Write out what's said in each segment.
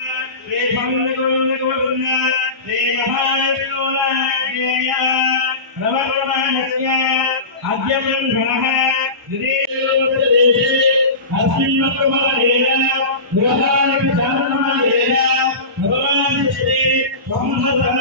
శ్రీ గోవింద గోవింద గోవింద శ్రీ మహావిష్ణురాజ్ఞేయ ప్రవర్తమానస్య అద్య బ్రహ్మణః గిరీశోత్తరదేశే అస్మిన్ గృహానికి భగవాన్ శ్రీ శ్రీ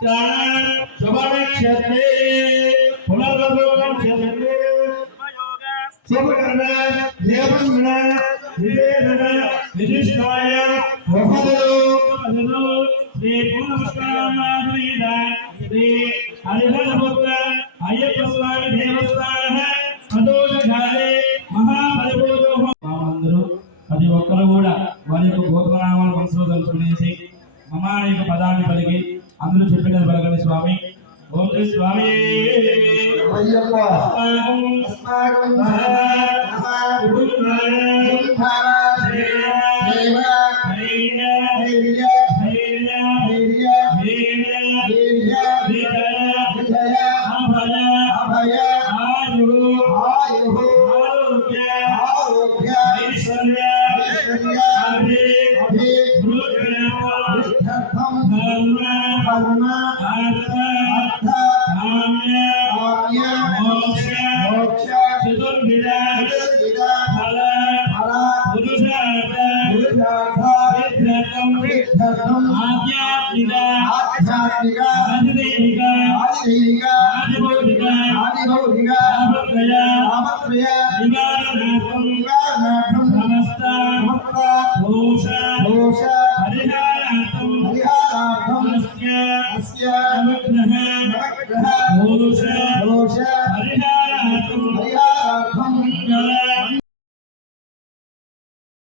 ప్రాణాం శుభనక్షత్రే పునర్వసోనక్షత్రే శుభకరణ దేవగుణ వివేదన విశిష్టాయ మహోదయో పదదో శ్రీ పూర్ణపుష్కరామాధురీద శ్రీ హరిహరపుత్ర అయ్యప్ప స్వామి దేవస్థాన ప్రదోషకాలే అందరూ ప్రతి ఒక్కరు కూడా వారి యొక్క గోత్రనామాలు మనసులోదలుచుకునేసి మమా యొక్క పదాన్ని పలికి అందరూ చెప్పినది పలకండి స్వామి. ఓం శ్రీ స్వామి. అయ్యప్ప. ఆధ్యాత్మిక ఆధ్యాత్మిక ఆదిదైవిక ఆదిదైవిక ఆదిభౌతిక ఆదిభౌతిక ఆపత్రయ ఆపత్రయ అస్య